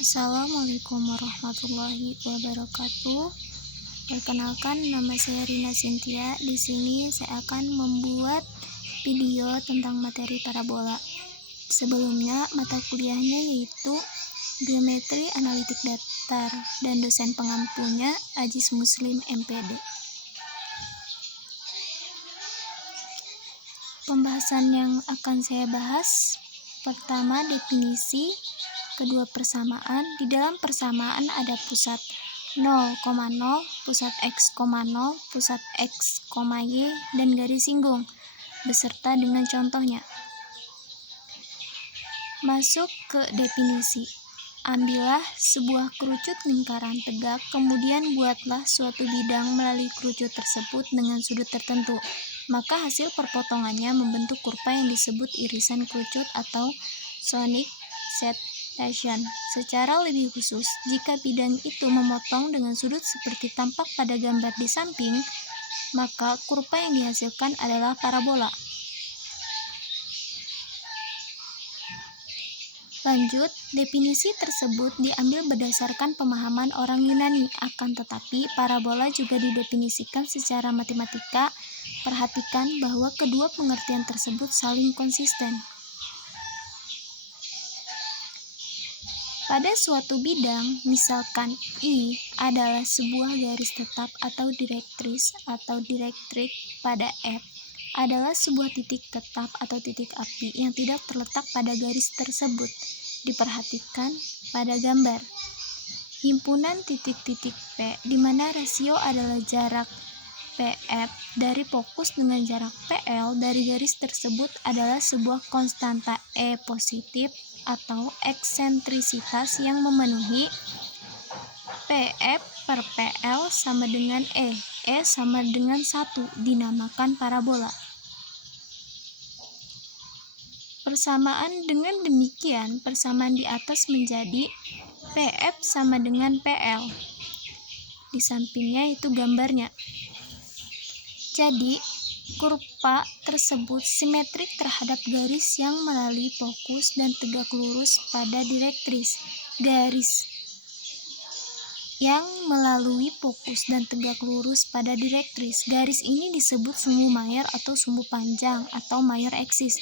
Assalamualaikum warahmatullahi wabarakatuh. Perkenalkan, nama saya Rina Cynthia. Di sini saya akan membuat video tentang materi parabola. Sebelumnya, mata kuliahnya yaitu Geometri Analitik Datar dan dosen pengampunya Ajis Muslim MPD. Pembahasan yang akan saya bahas, pertama definisi, kedua persamaan. Di dalam persamaan ada pusat 0,0, pusat x, 0, pusat x, y, dan garis singgung, beserta dengan contohnya. Masuk ke definisi. Ambillah sebuah kerucut lingkaran tegak, kemudian buatlah suatu bidang melalui kerucut tersebut dengan sudut tertentu. Maka hasil perpotongannya membentuk kurva yang disebut irisan kerucut atau sonic section. Secara lebih khusus, jika bidang itu memotong dengan sudut seperti tampak pada gambar di samping, maka kurva yang dihasilkan adalah parabola. Lanjut, definisi tersebut diambil berdasarkan pemahaman orang Yunani, akan tetapi parabola juga didefinisikan secara matematika. Perhatikan bahwa kedua pengertian tersebut saling konsisten. Pada suatu bidang, misalkan I adalah sebuah garis tetap atau direktris atau direktrik pada F adalah sebuah titik tetap atau titik api yang tidak terletak pada garis tersebut. Diperhatikan pada gambar. Himpunan titik-titik P di mana rasio adalah jarak PF dari fokus dengan jarak PL dari garis tersebut adalah sebuah konstanta E positif atau eksentrisitas yang memenuhi PF per PL sama dengan E sama dengan 1, dinamakan parabola. Persamaan dengan demikian, persamaan di atas menjadi PF sama dengan PL. Di sampingnya itu gambarnya. Jadi, kurva tersebut simetrik terhadap garis yang melalui fokus dan tegak lurus pada direktris. Garis yang melalui fokus dan tegak lurus pada direktris. Garis ini disebut sumbu mayor atau sumbu panjang atau mayor eksis.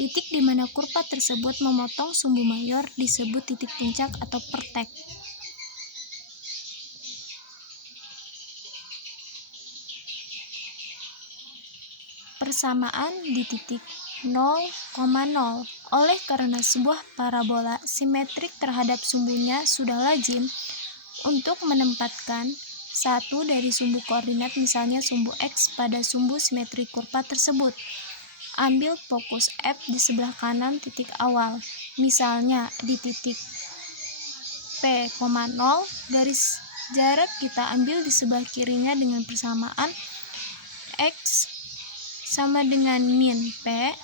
Titik di mana kurva tersebut memotong sumbu mayor disebut titik puncak atau vertex. Persamaan di titik 0,0. Oleh karena sebuah parabola simetrik terhadap sumbunya sudah lazim untuk menempatkan satu dari sumbu koordinat, misalnya sumbu X, pada sumbu simetri kurva tersebut. Ambil fokus F di sebelah kanan titik awal, misalnya di titik P,0, garis jarak kita ambil di sebelah kirinya dengan persamaan X sama dengan min P.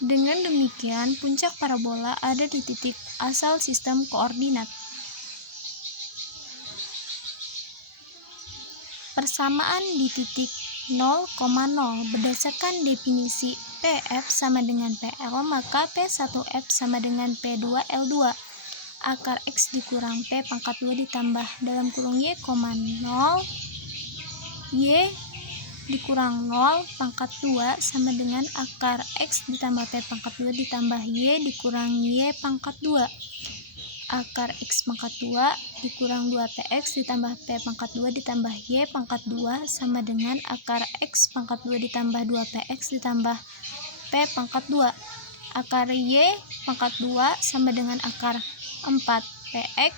Dengan demikian, puncak parabola ada di titik asal sistem koordinat. Persamaan di titik 0,0 berdasarkan definisi PF sama dengan PL, maka P1F sama dengan P2L2. Akar X dikurang P pangkat 2 ditambah dalam kurung Y, 0, Y dikurang 0 pangkat 2 sama dengan akar X ditambah P pangkat 2 ditambah Y dikurang Y pangkat 2. Akar X pangkat 2 dikurang 2PX ditambah P pangkat 2 ditambah Y pangkat 2 sama dengan akar X pangkat 2 ditambah 2PX ditambah P pangkat 2. Akar Y pangkat 2 sama dengan akar 4PX,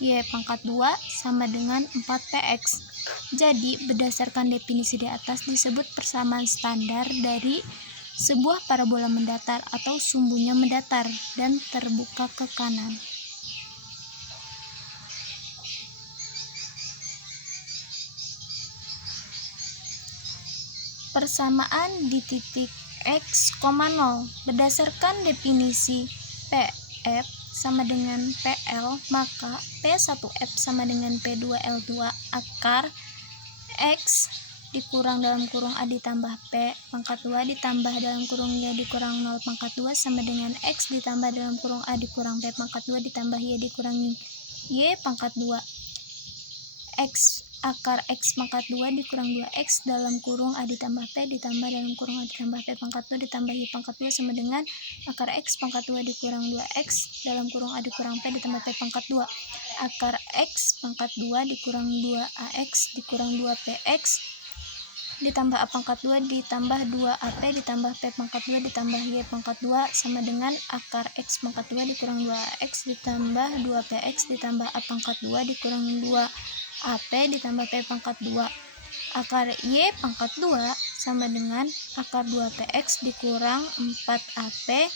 Y pangkat 2 sama dengan 4PX. Jadi, berdasarkan definisi di atas disebut persamaan standar dari sebuah parabola mendatar atau sumbunya mendatar dan terbuka ke kanan. Persamaan di titik X, 0 berdasarkan definisi PF sama dengan PL, maka P1F sama dengan P2L2. Akar X dikurang dalam kurung A ditambah P pangkat 2 ditambah dalam kurung Y dikurang 0 pangkat 2 sama dengan X ditambah dalam kurung A dikurang P pangkat 2 ditambah Y dikurang Y pangkat 2. X akar X pangkat 2 dikurang 2X dalam kurung A ditambah P ditambah dalam kurung A ditambah P pangkat 2 ditambah Y pangkat 2 sama dengan akar X pangkat 2 dikurang 2X dalam kurung A dikurang P ditambah P pangkat 2. Akar X pangkat 2 dikurang 2AX dikurang 2PX ditambah A pangkat 2 ditambah 2AP ditambah P pangkat 2 ditambah Y pangkat 2 sama dengan akar X pangkat 2 dikurang 2AX ditambah 2PX ditambah A pangkat 2 dikurang 2AP ditambah P pangkat 2. Akar Y pangkat 2 sama dengan akar 2PX dikurang 4AP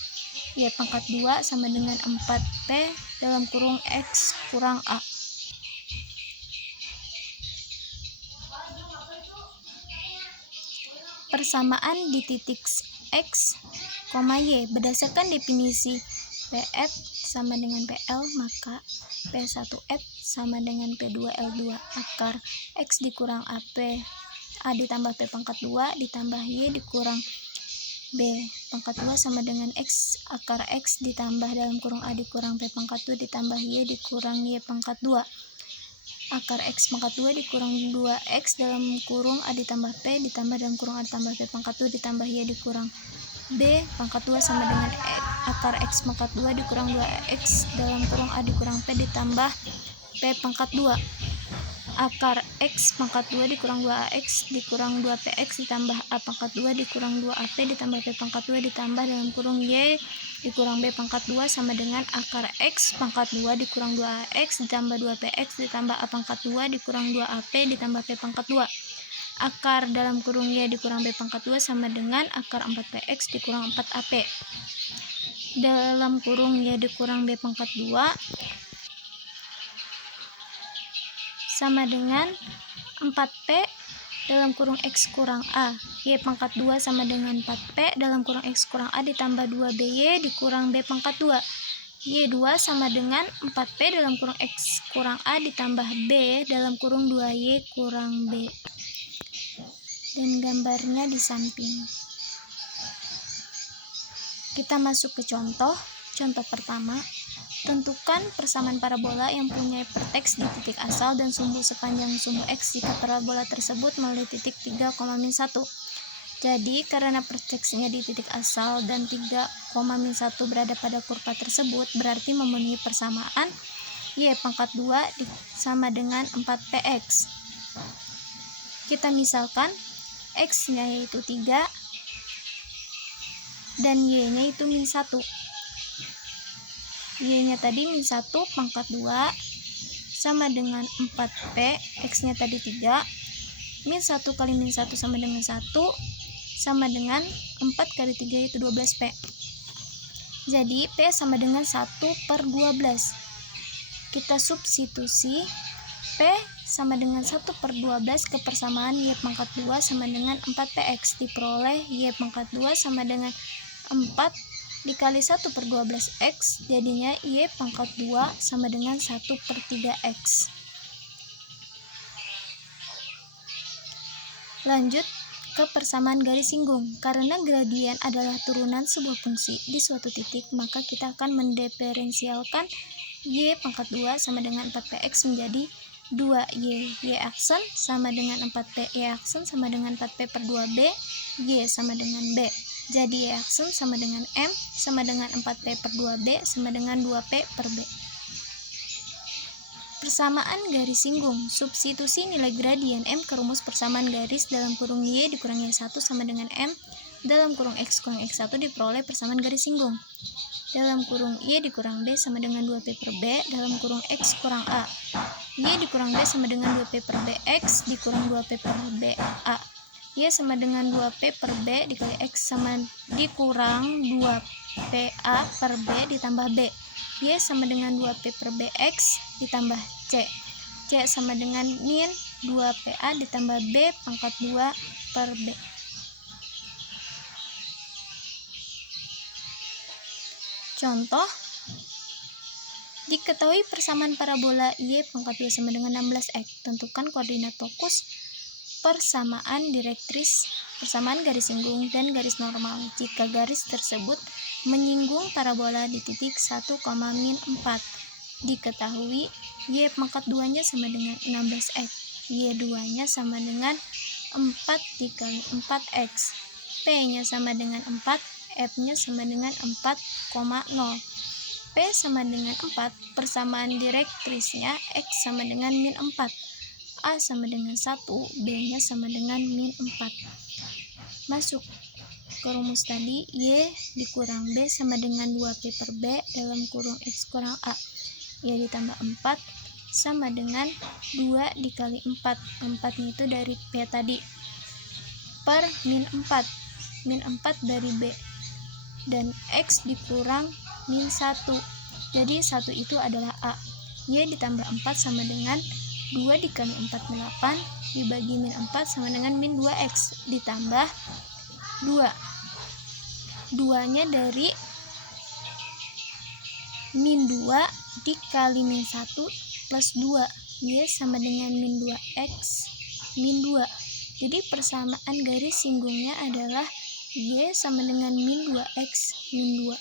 Y pangkat 2 sama dengan 4P dalam kurung X kurang A. Persamaan di titik X, Y. Berdasarkan definisi PF sama dengan PL, maka P1F sama dengan P2L2. Akar X dikurang AP, A ditambah P pangkat 2 ditambah Y dikurang B pangkat 2 sama dengan X. Akar X ditambah dalam kurung A dikurang P pangkat 2 ditambah Y dikurang Y pangkat 2. Akar X pangkat 2 dikurang 2X dalam kurung A ditambah P ditambah dalam kurung A ditambah P pangkat 2 ditambah Y dikurang B pangkat 2 sama dengan akar X pangkat 2 dikurang 2X dalam kurung A dikurang P ditambah P pangkat 2. Akar X pangkat 2 dikurang 2AX dikurang 2PX ditambah A pangkat 2 dikurang 2AP ditambah P pangkat 2 ditambah dalam kurung Y dikurang B pangkat 2 sama dengan akar X pangkat 2 dikurang 2AX ditambah 2PX ditambah A pangkat 2 dikurang 2AP ditambah P pangkat 2. Akar dalam kurung Y dikurang B pangkat 2 sama dengan akar 4PX dikurang 4AP dalam kurung Y dikurang B pangkat 2 sama dengan 4P dalam kurung X kurang A. Y pangkat 2 sama dengan 4P dalam kurung X kurang A ditambah 2BY dikurang B pangkat 2. Y2 sama dengan 4P dalam kurung X kurang A ditambah B dalam kurung 2Y kurang B. Dan gambarnya di samping. Kita masuk ke contoh. Contoh pertama. Tentukan persamaan parabola yang punya vertex di titik asal dan sumbu sepanjang sumbu X jika parabola tersebut melalui titik 3,-1. Jadi, karena vertexnya di titik asal dan 3,-1 berada pada kurva tersebut, berarti memenuhi persamaan Y pangkat 2 sama dengan 4PX. Kita misalkan X-nya yaitu 3 dan Y-nya itu -1. Y-nya tadi -1 pangkat 2 sama dengan 4P, X-nya tadi 3, -1 kali -1 sama dengan 1, sama dengan 4 kali 3 yaitu 12P. Jadi P sama dengan 1/12. Kita substitusi P sama dengan 1/12 ke persamaan Y pangkat 2 sama dengan 4PX, diperoleh Y pangkat 2 sama dengan 4 dikali 1/12X, jadinya Y pangkat 2 sama dengan 1/3X. Lanjut ke persamaan garis singgung. Karena gradien adalah turunan sebuah fungsi di suatu titik, maka kita akan mendiferensialkan Y pangkat 2 sama dengan 4PX menjadi 2Y. Y aksen sama dengan 4P. Y aksen sama dengan 4P per 2B. Y sama dengan B. Jadi Y aksen sama dengan M sama dengan 4P per 2B sama dengan 2P per B. Persamaan garis singgung. Substitusi nilai gradien M ke rumus persamaan garis dalam kurung Y dikurang Y1 sama dengan M dalam kurung X kurang X1 diperoleh persamaan garis singgung. Dalam kurung Y dikurang B sama dengan 2P per B dalam kurung X kurang A. Y dikurang B sama dengan 2P per BX dikurang 2P per BA. Y sama dengan 2P per B dikali X sama dikurang 2PA per B ditambah B. Y sama dengan 2P per BX ditambah C. C sama dengan min 2PA ditambah B pangkat 2 per B. Contoh, diketahui persamaan parabola Y pangkat 2 sama dengan 16X. Tentukan koordinat fokus persamaan garis singgung dan garis normal jika garis tersebut menyinggung parabola di titik 1, min 4. Diketahui y pangkat 2-nya sama dengan 16x, y2-nya sama dengan 4 dikali 4x, p-nya sama dengan 4, f-nya sama dengan 4,0. P sama dengan 4, persamaan direktrisnya X sama dengan min 4, A sama dengan 1, B-nya sama dengan min 4. Masuk ke rumus tadi, Y dikurang B sama dengan 2P per B dalam kurung X kurang A. Y ditambah 4 sama dengan 2 dikali 4, 4-nya itu dari P tadi, per min 4, min 4 dari B, dan X dikurang min 1, jadi 1 itu adalah A. Y ditambah 4 sama dengan 2 dikali 4 8 dibagi min 4 sama dengan min 2X ditambah 2, 2-nya dari min 2 dikali min 1 plus 2, Y sama dengan min 2X min 2. Jadi persamaan garis singgungnya adalah Y sama dengan min 2X min 2.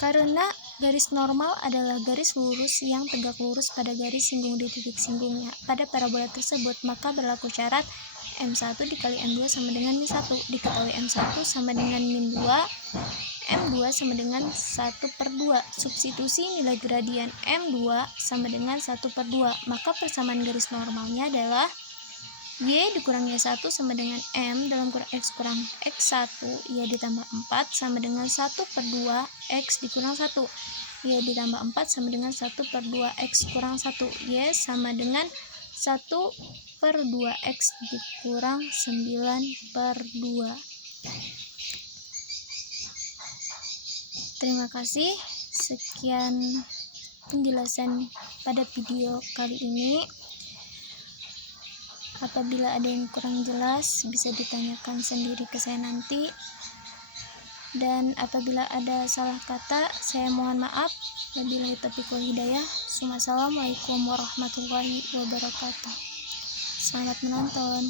Karena garis normal adalah garis lurus yang tegak lurus pada garis singgung di titik singgungnya pada parabola tersebut, maka berlaku syarat M1 dikali M2 sama dengan min 1. Diketahui M1 sama dengan min 2, M2 sama dengan 1/2. Substitusi nilai gradian M2 sama dengan 1/2, maka persamaan garis normalnya adalah Y dikurangi 1 sama dengan M dalam kurung X kurang X1, Y ditambah 4 sama dengan 1/2 X dikurang 1, Y ditambah 4 sama dengan 1/2 X kurang 1, Y sama dengan 1/2 X dikurang 9/2. Terima kasih, sekian penjelasan pada video kali ini. Apabila ada yang kurang jelas, bisa ditanyakan sendiri ke saya nanti. Dan apabila ada salah kata, saya mohon maaf. Wabillahi taufiq wal hidayah. Assalamualaikum warahmatullahi wabarakatuh. Selamat menonton.